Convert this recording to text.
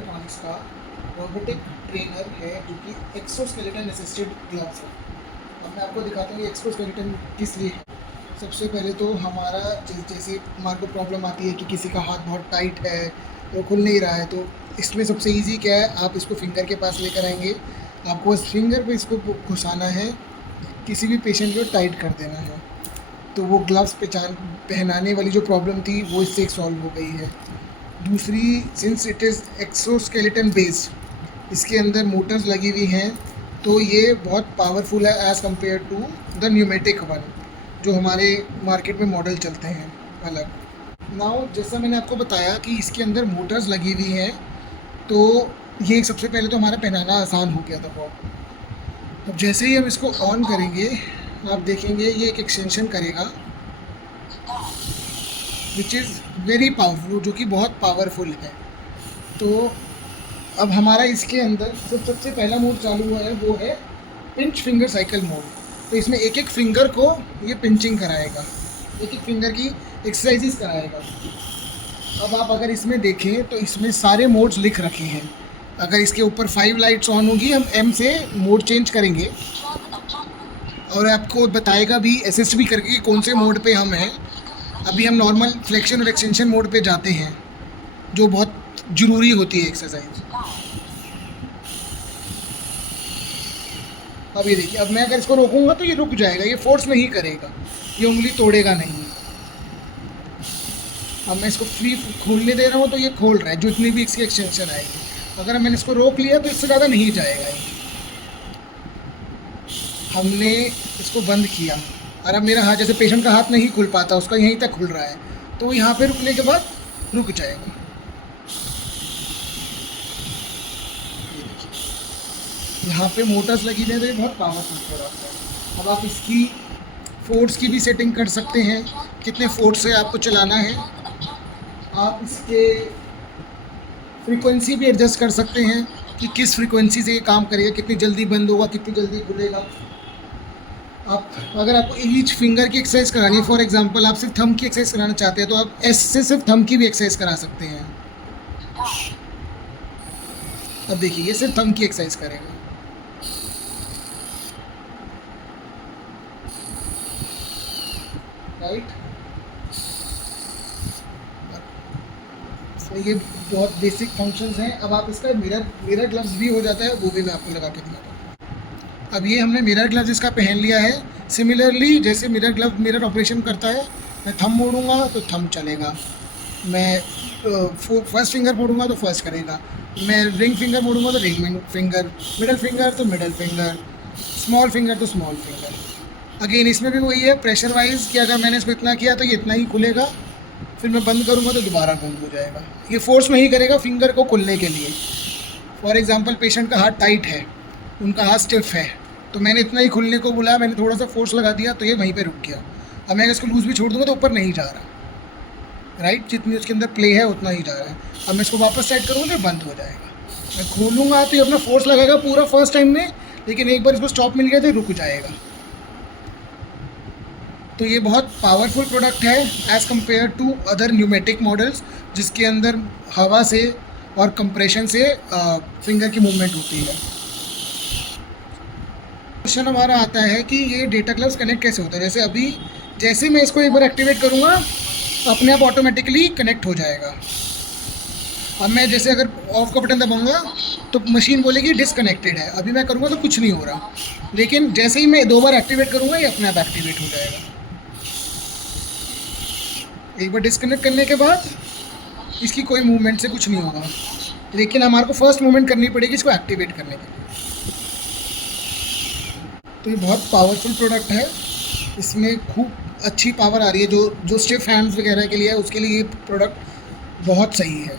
ट्रॉनिक्स का robotic trainer है जो कि एक्सोस्केलेटन असिस्टेड ग्लव्स है। अब मैं आपको दिखाता हूँ ये एक्सोस्केलेटन किस लिए है। सबसे पहले तो हमारा जैसे हमारे को प्रॉब्लम आती है कि किसी का हाथ बहुत टाइट है तो खुल नहीं रहा है, तो इसमें सबसे इजी क्या है, आप इसको फिंगर के पास लेकर आएंगे, आपको बस फिंगर पे इसको घुसाना है, किसी भी पेशेंट को टाइट कर देना है, तो वो ग्लव्स पहनाने वाली जो प्रॉब्लम थी वो इससे सॉल्व हो गई है। दूसरी, since it is exoskeleton based, इसके अंदर मोटर्स लगी हुई हैं, तो ये बहुत पावरफुल है as compare to the pneumatic one जो हमारे मार्केट में मॉडल चलते हैं अलग। नाउ जैसा मैंने आपको बताया कि इसके अंदर मोटर्स लगी हुई हैं, तो ये सबसे पहले तो हमारा पहनाना आसान हो गया था बहुत। अब जैसे ही हम इसको ऑन करेंगे आप देखेंगे ये एक एक्सटेंशन करेगा विच इज़ वेरी पावरफुल, जो कि बहुत पावरफुल है। तो अब हमारा इसके अंदर सबसे पहला मोड चालू हुआ है, वो है पिंच फिंगर साइकिल मोड। तो इसमें एक एक फिंगर को ये पिंचिंग कराएगा, एक एक फिंगर की एक्सरसाइजेस कराएगा। अब आप अगर इसमें देखें तो इसमें सारे मोड्स लिख रखे हैं। अगर इसके ऊपर 5 लाइट्स ऑन होगी, हम M से मोड चेंज करेंगे और आपको बताएगा भी, असिस्ट भी करके कौन से मोड पे हम हैं। अभी हम नॉर्मल फ्लेक्शन और एक्सटेंशन मोड पे जाते हैं, जो बहुत ज़रूरी होती है एक्सरसाइज। अब ये देखिए, अब मैं अगर इसको रोकूंगा तो ये रुक जाएगा, ये फोर्स नहीं करेगा, ये उंगली तोड़ेगा नहीं। अब मैं इसको फ्री खोलने दे रहा हूँ तो ये खोल रहा है, जो इतनी भी इसकी एक्सटेंशन आएगी। अगर मैंने इसको रोक लिया तो इससे ज़्यादा नहीं जाएगा ये। हमने इसको बंद किया और अब मेरा हाथ, जैसे पेशेंट का हाथ नहीं खुल पाता, उसका यहीं तक खुल रहा है, तो वो यहाँ पे रुकने के बाद रुक जाएगा। यहाँ पे मोटर्स लगी हुई है, तो ये बहुत पावरफुल प्रोडक्ट है। अब आप इसकी फोर्स की भी सेटिंग कर सकते हैं, कितने फोर्स से आपको चलाना है। आप इसके फ्रीक्वेंसी भी एडजस्ट कर सकते हैं कि किस फ्रीक्वेंसी से ये काम करेगा, कितनी जल्दी बंद होगा, कितनी जल्दी खुलेगा। आप अगर आपको ईच फिंगर की एक्सरसाइज करानी है, फॉर एग्जांपल आप सिर्फ थंब की एक्सरसाइज कराना चाहते हैं, तो आप एस से सिर्फ थंब की भी एक्सरसाइज करा सकते हैं। अब देखिए, ये सिर्फ थंब की एक्सरसाइज करेगा। राइट, तो ये बहुत बेसिक फंक्शंस हैं। अब आप इसका मिरर ग्लव्स भी हो जाता है, वो भी मैं आपको लगा के दिखाता हूँ। अब ये हमने मिरर ग्लव्स इसका पहन लिया है। सिमिलरली जैसे मिरर ग्लव मिरर ऑपरेशन करता है, मैं थंब मोड़ूंगा तो थंब चलेगा, मैं फर्स्ट फिंगर मोड़ूंगा तो फर्स्ट करेगा, मैं रिंग फिंगर मोड़ूंगा तो रिंग फिंगर, मिडल फिंगर तो मिडल फिंगर, स्मॉल फिंगर तो स्मॉल फिंगर। अगेन इसमें भी वही है, प्रेशर वाइज कि अगर मैंने इसको इतना किया तो ये इतना ही खुलेगा, फिर मैं बंद करूँगा तो दोबारा बंद हो जाएगा। ये फोर्स नहीं करेगा फिंगर को खुलने के लिए। फॉर एग्जांपल पेशेंट का हाथ टाइट है, उनका हाथ स्टिफ है, तो मैंने इतना ही खुलने को बोला, मैंने थोड़ा सा फोर्स लगा दिया तो ये वहीं पे रुक गया। अब मैं इसको लूज़ भी छोड़ दूँगा तो ऊपर नहीं जा रहा, राइट, जितनी उसके अंदर प्ले है उतना ही जा रहा है। अब मैं इसको वापस सेट करूँगा तो बंद हो जाएगा। मैं खोलूँगा तो ये अपना फोर्स लगाएगा पूरा फर्स्ट टाइम में, लेकिन एक बार इसको स्टॉप मिल गया तो रुक जाएगा। तो ये बहुत पावरफुल प्रोडक्ट है as compare to other pneumatic models, जिसके अंदर हवा से और कंप्रेशन से फिंगर की मूवमेंट होती है। क्वेश्चन हमारा आता है कि ये डेटा ग्लव्स कनेक्ट कैसे होता है। जैसे अभी जैसे मैं इसको एक बार एक्टिवेट करूँगा, अपने आप ऑटोमेटिकली कनेक्ट हो जाएगा। अब मैं जैसे अगर ऑफ का बटन दबाऊंगा तो मशीन बोलेगी डिसकनेक्टेड है, अभी मैं करूँगा तो कुछ नहीं हो रहा, लेकिन जैसे ही मैं 2 बार एक्टिवेट करूँगा ये अपने आप एक्टिवेट हो जाएगा। एक बार डिस्कनेक्ट करने के बाद इसकी कोई मूवमेंट से कुछ नहीं होगा, लेकिन हमारे को फर्स्ट मूवमेंट करनी पड़ेगी इसको एक्टिवेट करने के लिए। तो ये बहुत पावरफुल प्रोडक्ट है, इसमें खूब अच्छी पावर आ रही है। जो स्टिफ हैंड्स वगैरह के लिए है, उसके लिए ये प्रोडक्ट बहुत सही है।